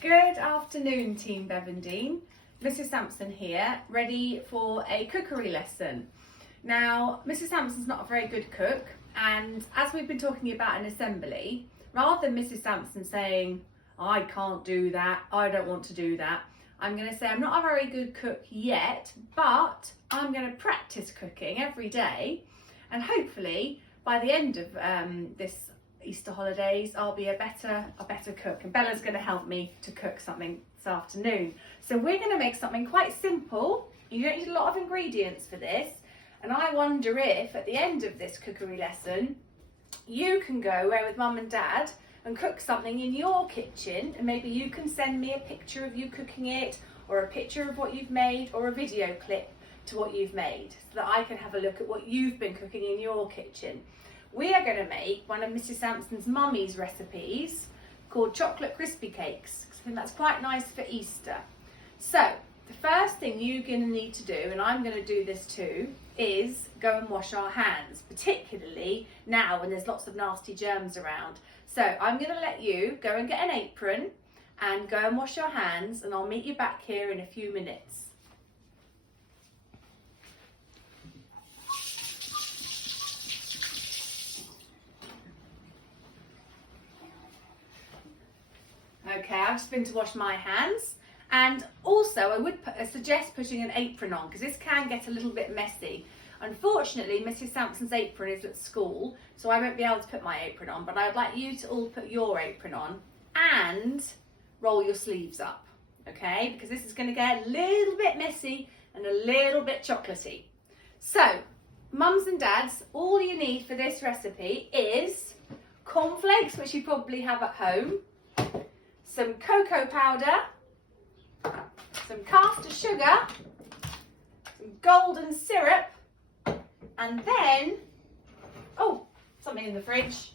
Good afternoon, Team Bevendine. Mrs. Sampson here, ready for a cookery lesson. Now, Mrs. Sampson's not a very good cook, and as we've been talking about in assembly, rather than Mrs. Sampson saying, I can't do that, I don't want to do that, I'm going to say I'm not a very good cook yet, but I'm going to practice cooking every day, and hopefully by the end of this Easter holidays, I'll be a better cook, and Bella's going to help me to cook something this afternoon. So we're going to make something quite simple. You don't need a lot of ingredients for this, and I wonder if at the end of this cookery lesson you can go away with Mum and Dad and cook something in your kitchen, and maybe you can send me a picture of you cooking it, or a picture of what you've made, or a video clip to what you've made, so that I can have a look at what you've been cooking in your kitchen. We are going to make one of Mrs. Sampson's mummy's recipes called chocolate crispy cakes. I think that's quite nice for Easter. So the first thing you're going to need to do, and I'm going to do this too, is go and wash our hands, particularly now when there's lots of nasty germs around. So I'm going to let you go and get an apron and go and wash your hands, and I'll meet you back here in a few minutes. Okay, I've just been to wash my hands, and also I would suggest putting an apron on, because this can get a little bit messy. Unfortunately, Mrs. Sampson's apron is at school, so I won't be able to put my apron on, but I'd like you to all put your apron on and roll your sleeves up, okay? Because this is going to get a little bit messy and a little bit chocolatey. So, mums and dads, all you need for this recipe is cornflakes, which you probably have at home, some cocoa powder, some caster sugar, some golden syrup, and then, oh, something in the fridge,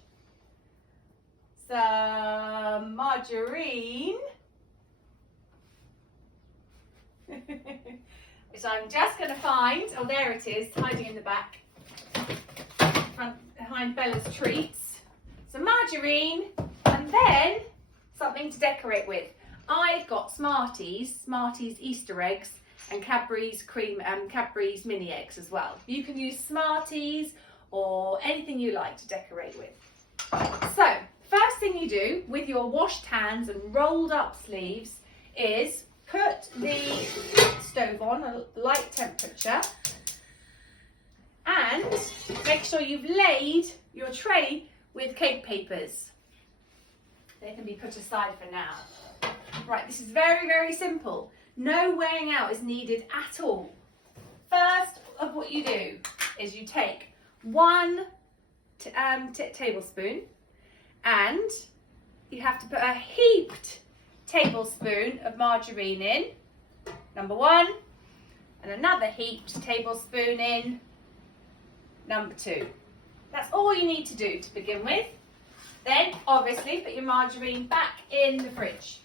some margarine, which I'm just going to find, oh there it is, hiding in the back, behind Bella's treats, some margarine, and then something to decorate with. I've got Smarties Easter eggs, and Cadbury's Cadbury's mini eggs as well. You can use Smarties or anything you like to decorate with. So, first thing you do with your washed hands and rolled up sleeves is put the stove on a light temperature, and make sure you've laid your tray with cake papers. They can be put aside for now. Right, this is very, very simple. No weighing out is needed at all. First of what you do is you take 1 tablespoon, and you have to put a heaped tablespoon of margarine in, number 1, and another heaped tablespoon in, number 2. That's all you need to do to begin with. Then, obviously, put your margarine back in the fridge.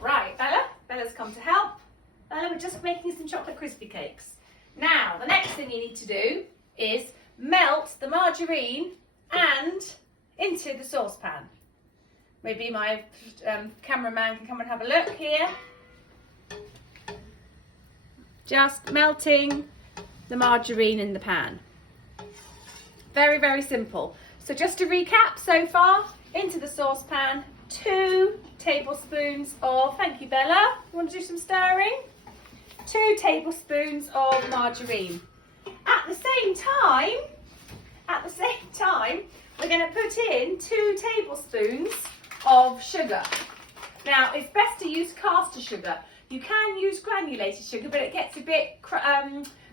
Right, Bella's come to help. Bella, we're just making some chocolate crispy cakes. Now, the next thing you need to do is melt the margarine and into the saucepan. Maybe my cameraman can come and have a look here. Just melting the margarine in the pan. Very, very simple. So just to recap so far, into the saucepan, 2 tablespoons of, thank you Bella, you want to do some stirring? 2 tablespoons of margarine. At the same time, we're going to put in 2 tablespoons of sugar. Now, it's best to use caster sugar. You can use granulated sugar, but it gets a bit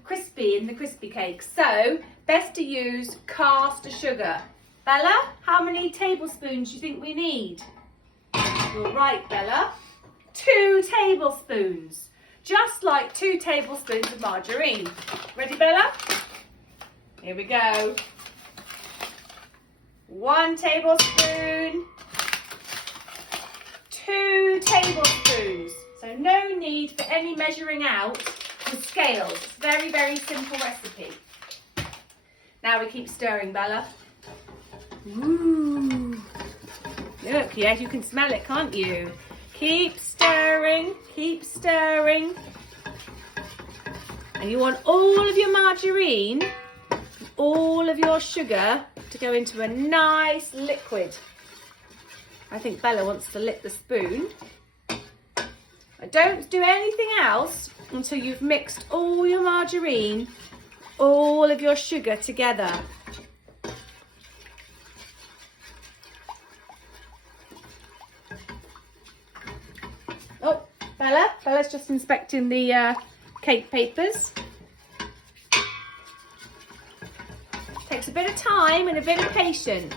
crispy in the crispy cakes. So, best to use caster sugar. Bella, how many tablespoons do you think we need? You're right, Bella. 2 tablespoons. Just like 2 tablespoons of margarine. Ready, Bella? Here we go. 1 tablespoon. 2 tablespoons. So no need for any measuring out with scales. Very, very simple recipe. Now we keep stirring, Bella. Ooh. Yeah, you can smell it, can't you? Keep stirring, keep stirring. And you want all of your margarine, all of your sugar to go into a nice liquid. I think Bella wants to lick the spoon. Don't do anything else until you've mixed all your margarine, all of your sugar together. Oh, Bella's just inspecting the cake papers. Takes a bit of time and a bit of patience.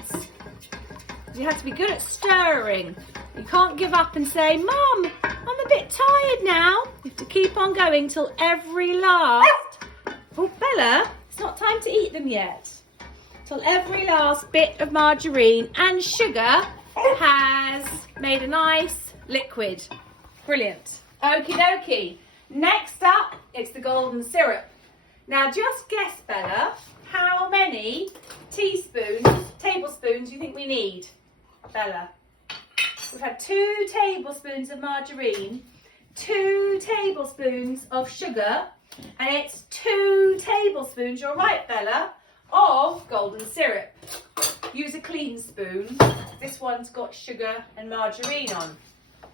You have to be good at stirring. You can't give up and say, Mum, I'm a bit tired now. You have to keep on going till every last... Oh, Bella, it's not time to eat them yet. Till every last bit of margarine and sugar has made a nice liquid. Brilliant. Okie dokie. Next up, it's the golden syrup. Now just guess, Bella, how many tablespoons you think we need? Bella. We've had 2 tablespoons of margarine, 2 tablespoons of sugar, and it's 2 tablespoons, you're right, Bella, of golden syrup. Use a clean spoon. This one's got sugar and margarine on.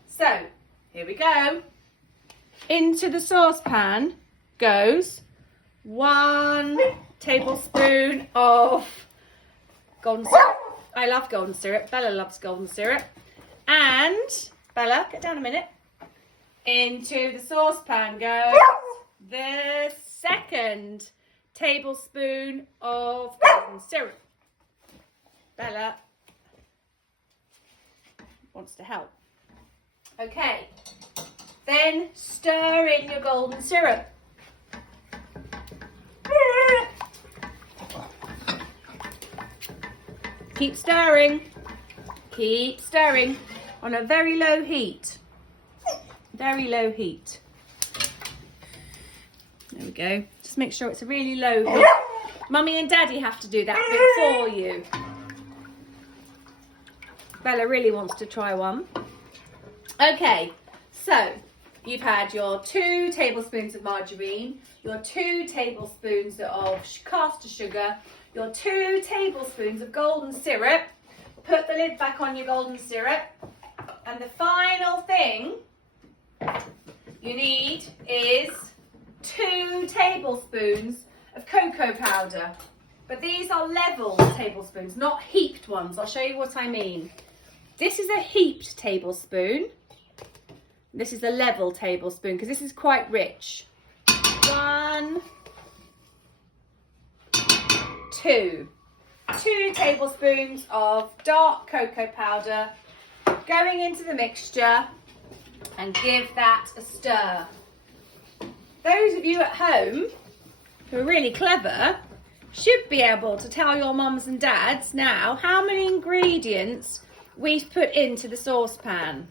So, here we go. Into the saucepan goes 1 tablespoon of golden syrup. I love golden syrup. Bella loves golden syrup. And, Bella, get down a minute. Into the saucepan goes the 2nd tablespoon of golden syrup. Bella wants to help. Okay, then stir in your golden syrup. Keep stirring. Keep stirring on a very low heat. Very low heat. There we go. Just make sure it's a really low heat. Mummy and Daddy have to do that bit for you. Bella really wants to try one. Okay, so you've had your 2 tablespoons of margarine, your 2 tablespoons of caster sugar, your 2 tablespoons of golden syrup. Put the lid back on your golden syrup. And the final thing you need is 2 tablespoons of cocoa powder. But these are level tablespoons, not heaped ones. I'll show you what I mean. This is a heaped tablespoon. This is a level tablespoon because this is quite rich. 1, 2. 2 tablespoons of dark cocoa powder going into the mixture, and give that a stir. Those of you at home who are really clever should be able to tell your mums and dads now how many ingredients we've put into the saucepan.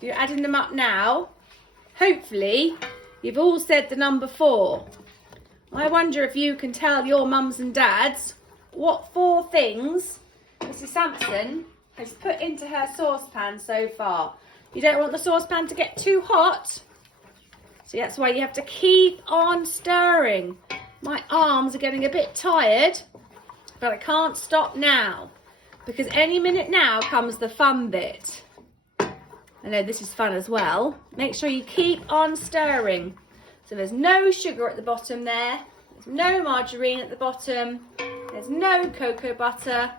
You're adding them up now. Hopefully you've all said the number 4. I wonder if you can tell your mums and dads what 4 things Mrs. Sampson has put into her saucepan so far. You don't want the saucepan to get too hot, so that's why you have to keep on stirring. My arms are getting a bit tired, but I can't stop now, because any minute now comes the fun bit. I know this is fun as well. Make sure you keep on stirring. So there's no sugar at the bottom there. There's no margarine at the bottom. There's no cocoa butter.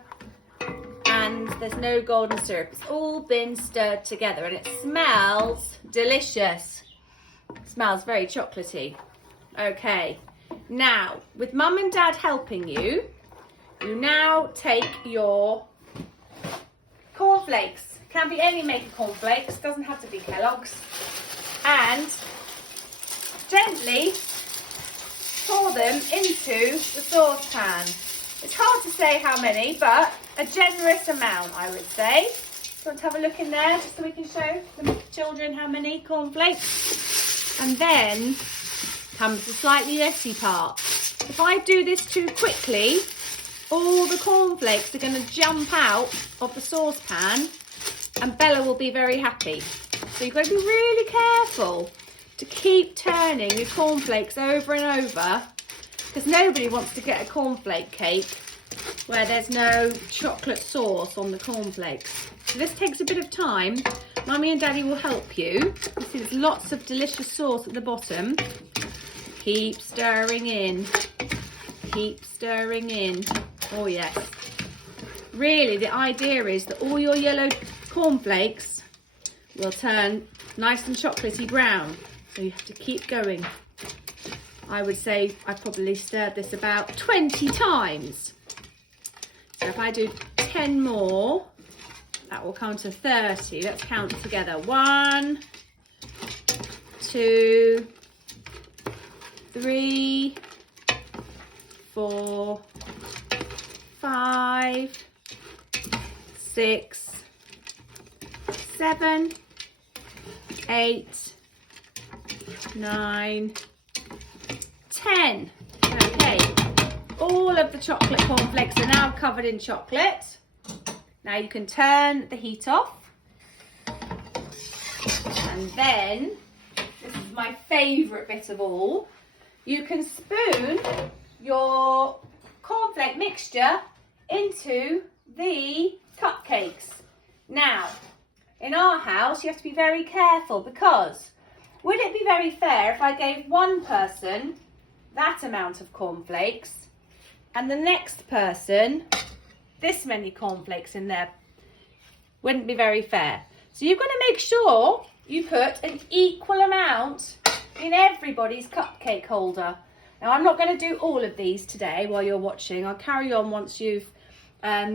And there's no golden syrup. It's all been stirred together and it smells delicious. It smells very chocolatey. Okay, now with Mum and Dad helping you, you now take your cornflakes. Can be any make of cornflakes, doesn't have to be Kellogg's. And gently pour them into the saucepan. It's hard to say how many, but a generous amount, I would say. So let's have a look in there, just so we can show the children how many cornflakes. And then comes the slightly messy part. If I do this too quickly, all the cornflakes are going to jump out of the saucepan and Bella will be very happy. So you've got to be really careful to keep turning your cornflakes over and over, because nobody wants to get a cornflake cake where there's no chocolate sauce on the cornflakes. So this takes a bit of time. Mummy and Daddy will help you. You see there's lots of delicious sauce at the bottom. Keep stirring in. Keep stirring in. Oh yes. Really, the idea is that all your yellow cornflakes will turn nice and chocolatey brown. So you have to keep going. I would say I've probably stirred this about 20 times. So if I do 10 more, that will come to 30. Let's count together. 1, 2, 3, 4, 5, 6, 7, 8, 9, 10. Okay, all of the chocolate cornflakes are now covered in chocolate. Now you can turn the heat off. And then, this is my favourite bit of all, you can spoon your cornflake mixture into the cupcakes. Now, in our house, you have to be very careful, because would it be very fair if I gave one person that amount of cornflakes and the next person this many cornflakes in there? Wouldn't be very fair. So you've got to make sure you put an equal amount in everybody's cupcake holder. Now I'm not going to do all of these today while you're watching. I'll carry on once you've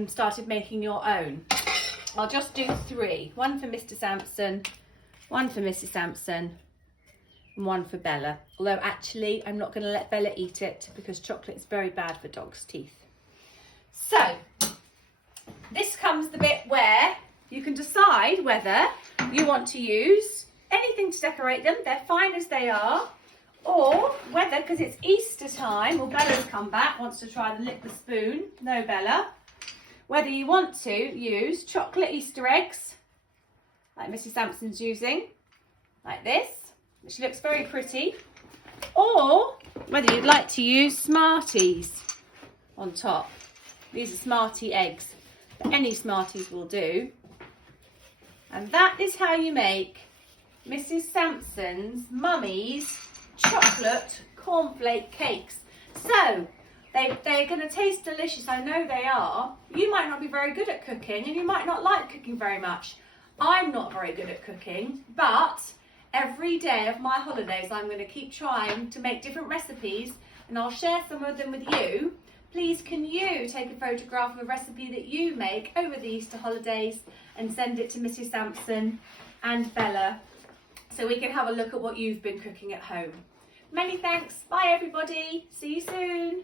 started making your own. I'll just do 3. 1 for Mr. Sampson, 1 for Mrs. Sampson, and 1 for Bella. Although actually I'm not going to let Bella eat it because chocolate is very bad for dogs' teeth. So this comes the bit where you can decide whether you want to use anything to decorate them. They're fine as they are. Or whether, because it's Easter time, or Bella's come back, wants to try the lick the spoon. No, Bella. Whether you want to use chocolate Easter eggs, like Mrs. Sampson's using, like this, which looks very pretty. Or whether you'd like to use Smarties on top. These are Smartie eggs, but any Smarties will do. And that is how you make Mrs. Sampson's Mummy's chocolate cornflake cakes. So they're going to taste delicious. I know they are. You might not be very good at cooking, and you might not like cooking very much. I'm not very good at cooking, but every day of my holidays I'm going to keep trying to make different recipes, and I'll share some of them with you. Please can you take a photograph of a recipe that you make over the Easter holidays and send it to Mrs. Sampson and Bella so we can have a look at what you've been cooking at home. Many thanks. Bye everybody. See you soon.